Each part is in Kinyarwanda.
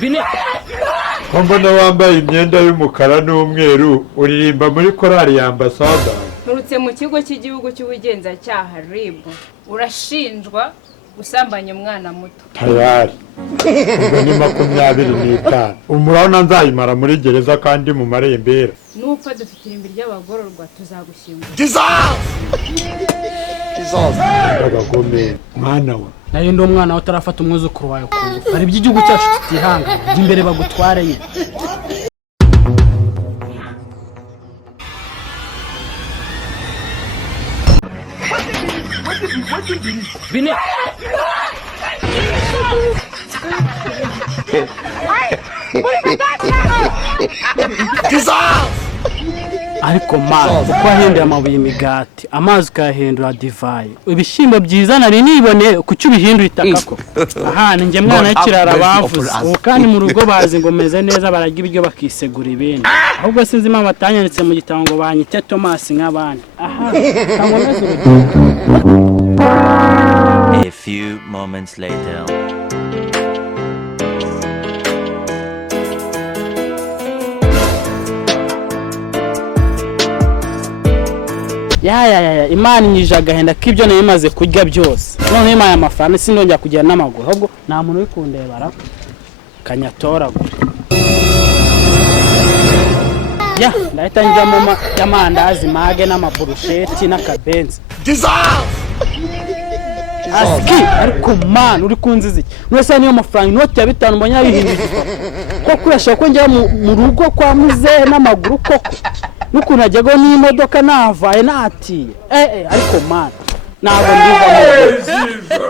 bine mbona wambaye imyenda y'umukara n'umweru uririmba muri korali ya Ambasada. Nturutse mu kigo cy'igihugu cy'ubugenzacyaha RIB urashinjwa gusambanya umwana muto. Tayari ubwo ni 25 umurabona nzayimara muri gereza kandi mu marembera. Nupfa dufite irimbi ry'abagororwa tuzagushyingura. Agagome mwana we nayo ndo umwana utarafata umwuzukuru wawe kungu bari by'igihugu cyacu kitihanga imbere bagutware nye bine ariko mana uko ahindura amabuye imigati amazi ukayahindura divayi ibishyimbo byiza nari nibone kuki ubihindura itaka ko aha ninjye mwana w'ikirara bavuze ubu kandi mu rugo bazi ngo meze neza bararya ibiryo bakisegura ibindi ahubwo sinzi impamvu batanyanditse mu gitabo ngo banyite Thomas nk'abandi aha ntaboneze A few moments later. ya Imana inyije agahenda k'ibyo nayo imaze kurya byose none Imana amafaranga sinongera kugira n'amaguru ahubwo nta muntu uri kundebara kanyatoragura ya ndahita njyamo y'amandazi mage n'amaburusheti n'akabenzi aski ariko man uri kunziza iki mwese niyo mafaranga inoti ya 5 mbanya yihindura ko kurasha ko njya mu rugo kwa muze n'amaguru koko nukuntu ajyago n'imodoka navaye natiye ariko man ntabwo ndivamo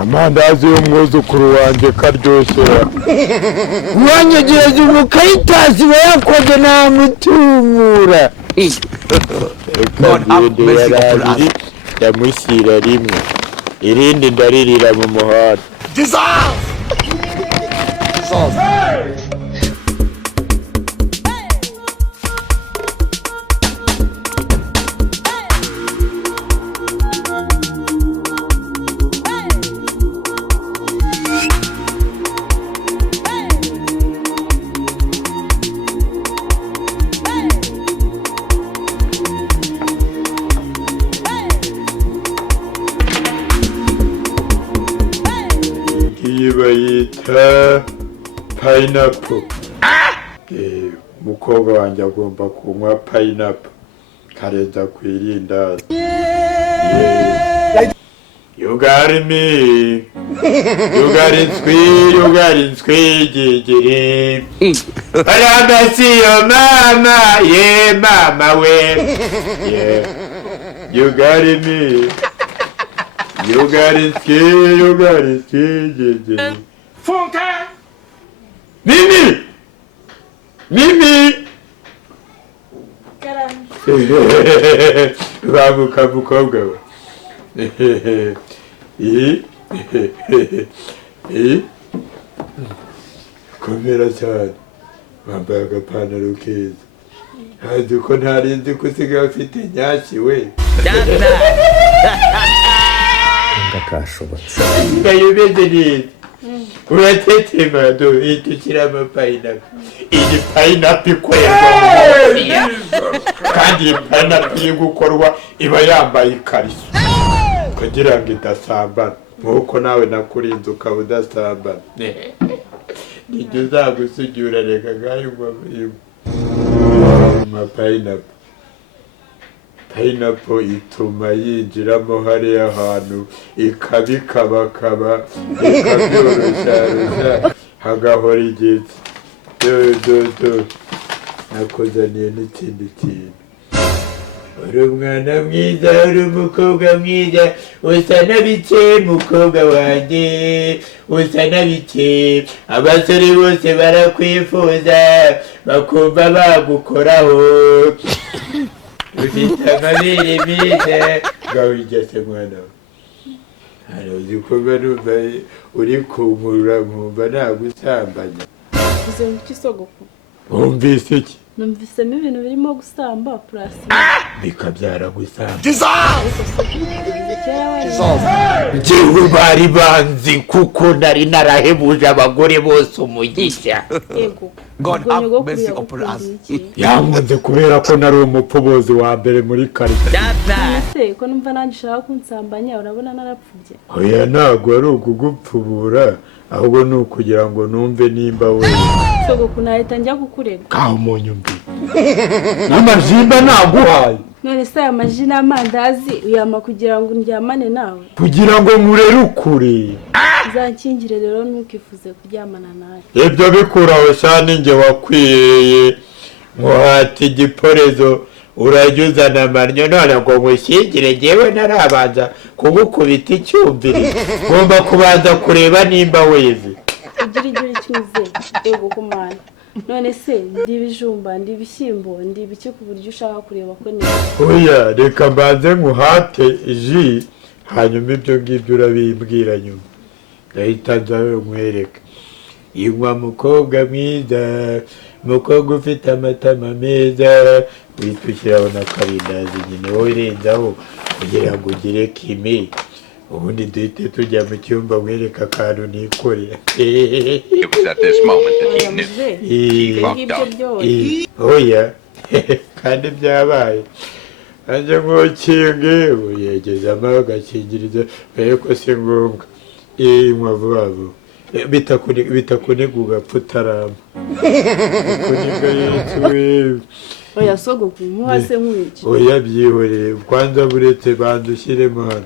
amandazi y'umwuzukuru wanjye karyoshye wanyegereje umukayitazi bayakoze namutumura yarabiri ndamushyira rimwe irindi ndaririra mu muhanda bayita pineapple. Mukobwa wanjye agomba kunywa pineapple karenza kwirindazi. You got me. You got it sweet, gigiri. I wanna see your mama, yeah, mama, way. Yeah, you got me. You got it, gigiri. Funka! Mimi! Banguka mukobwa we. Komera cyane. Wambaye agapantaro keza. Hazi ko ntarinzi ko usigaye ufite nyashyi we. Ngakashobotse. Ngayobeze neza. Uratetema do itukira pineapple. Iyi pineapple ikorerwa kandi pineapple igukorwa iba yambaye ikariso kugira ngo idasambana nkuko nawe nakurinze ukaba udasambana. Nijye uzagusujura reka ngayo ma pineapple ituma yinjiramo hariya hantu ikabikabakaba ikabyoroshya hagahora igiti do nakuzaniye n'ikindi kintu. Uri umwana mwiza, uri umukobwa mwiza, usa na bike mukobwa wanjye, usa na bike. Abasore bose barakwifuza bakumva bagukoraho. Ufite amabere meza, ngaho ugeze mwana we. Hano uzi ko numva uri kunkurura nkumva nagusambanya. Uze iki sogoko? Wumvise iki? Numvisemo ibintu birimo gusamba plus bikabyara gusamba. Njyewe bari banzi kuko nari narahebuje abagore bose umugisha. Yego. God have mercy upon us. Yankunze kubera ko nari umupfubuzi wa mbere muri karitsiye. Ese ko numva nanjye ushaka kunsambanya urabona narapfubye. Oya ntabwo ari ukugupfubura ahubwo ni ukugira ngo numve nimba we Sogoko nahita njya kukurega. kaho munyumbi. N'amajimba naguhaye. None se aya maji n'amandazi uyama kugira ngo ndyamane nawe. Kugira ngo nkurere ukuri. Uzankingire rero ntukifuze kuryamana nawe. Ibyo bikuraho cyane nge wakwireye muhati igiporezo urajya uzana amaryo none ngo mushyingire ngewe narabanza kugukubita icyumvire. Ngomba kubanza kureba nimba weze. Ugira icyuze yego kumana. None se ndi ibijumba ndi ibishyimbo ndi ibiki ku buryo ushaka kureba ko ni. Oya reka mbanze nkuhate ji hanyuma ibyo ngibyo urabimbwira nyuma. Ndahita nzawe nkwereka. Inywa mukobwa mwiza, mukobwa ufite amatama meza, uhita ushyiraho n'akarindazi nyine wowe renzaho kugira ngo ugire kime. Ubundi duhite tujya mu cyumba nkwereka akantu nikorera. It was at this moment that he knew he fucked up. Oya kandi byabaye. Anje nk'ukinge uyegezamo agakingirizo mbere ko si ngombwa. Inywa vuba vuba. Bitakunega ugapfa utarama. Kunibwa yesu. Oya sogoko muhase nk'iki. Oya byihoreye kwanza buretse banze ushyiremo hano.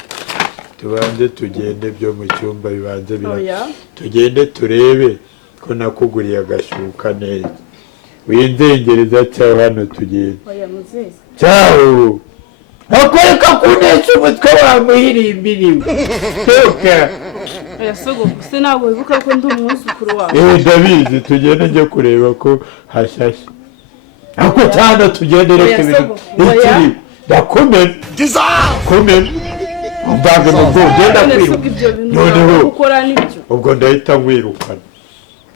Tubanze tugende byo mu cyumba bibanze bira. Tugende turebe ko nakuguriye agashuka neza. Winzengereza cyaho hano tugende. Oya muze. Ciao. Akwereka kunesha umutwe wamuhirimbiriwe. Toka. Oya sogoko se ntabwo wibuka ko ndi umwuzukuru wawe. Ndabizi tugende njye kureba ko hashashye. Ako cyane tugende reka ibintu. Ikiri. Ndakomera. Komera. Umbange mu genda kwiruka. Noneho ukora nibyo. Ubwo ndahita mwirukana.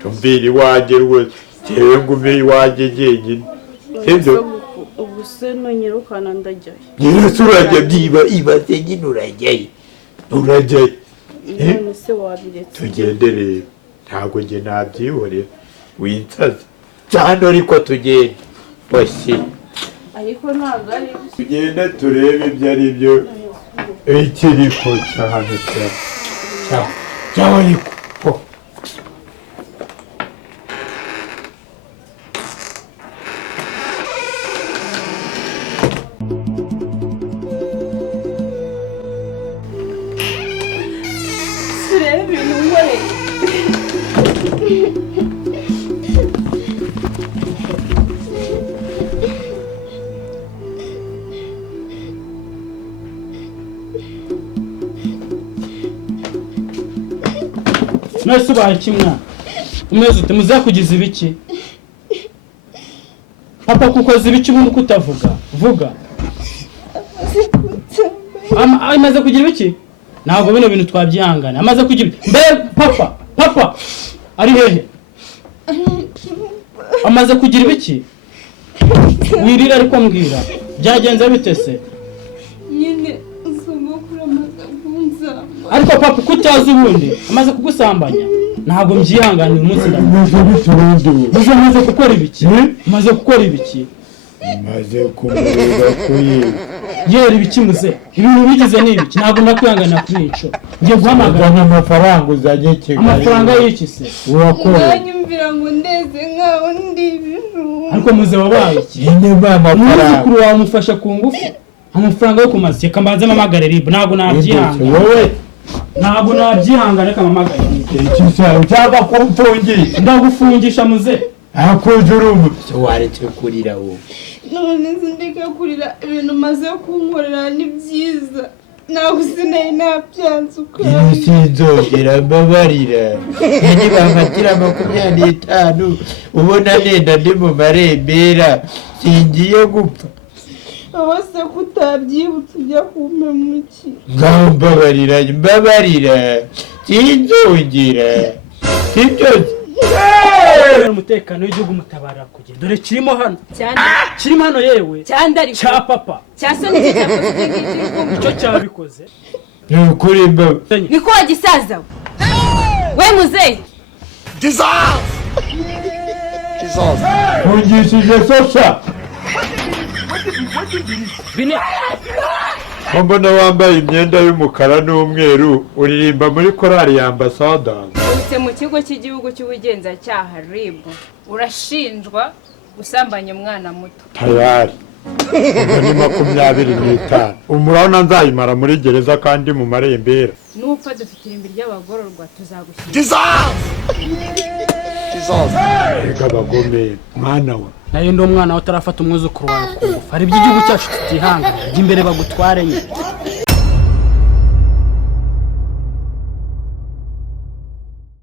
Tumbiri waje rwose. Tewe ngumi waje jyenyine. Sibyo? Ubu se nonyirukana ndajyayo. Yesu urajya byiba ibaze nyine urajyayo. Urajyayo. None se wabiretse. Tugende rero. Ntabwo njye nabyihorera. Winsaza. Cyane ariko tugende. Bashye. Ariko ntabwo ari Tugende turebe ibyo ari byo. Ikiriko cyahano cyane. Ciao ariko. turebe ibintu nkoreye. Mwese ubaye kimwe umeze ute muzakugiza ibiki papa kukoza ibiki ubundi kutavuga vuga amaze kugira ibiki ntabwo bino bintu twabyihangana amaze kugira mbe papa ari hehe amaze kugira ibiki wirira ariko mbwira byagenze bite se Nyine sogokuru amaze kunza. ariko papa kutazi ubundi amaze kugusambanya ntabwo mbyihanganira umunsi ndamuze maze gukora ibiki maze gukora ibiki maze kumureba kuyi yera ibiki muze ibintu bigize ni ibiki ntabwo nakwihanganira kuri ico ngiye guhamagara amafaranga uzanye Kigali amafaranga y'iki se urakora Nyumvira ngo ndeze nkaho ndi ibintu. ariko muze wabaye iki nyine amafaranga umuzukuru wawe umufasha ku ngufu amafaranga yo kumazi reka mbanze mpamagare ribu ntabwo nabyihangana wowe ntabwo nabyihangana reka mpamagare iki cyangwa kumfungisha ndagufungisha muze akoze urumutse waretse kurira wowe. none ndeke kurira ibintu maze kunkorera ni byiza nawe sinari nabyanze iyo sinzongera mbabarira nibafatira 25 ubona nenda ndi mu marembera singiye gupfa abase kutabyibutse ujya kumpemukira ngaho mbabarira sinzongera sibyo umutekano w'igihugu mutabara kugira dore kirimo hano cyane kirimo hano yewe cyane ariko cya papa cyasoni cyakoze icyo cyabikoze ni ukuri niko wagisaza we muzehe ungishije sosha mbona wambaye imyenda y'umukara n'umweru uririmba muri korali ya ambasada uretse mu kigo cy'igihugu cy'ubugenzacyaha RIB urashinjwa gusambanya umwana muto tayari ubwo ni 25 umurabona nzayimara muri gereza kandi mu marembera nupfa dufite irimbi ry'abagororwa tuzagushyira reka abagome mwana we nayo ndi umwana utarafata umwuzukuru wawe ku ngufu hari iby'igihugu cyacu tutihangana jya imbere bagutware nyine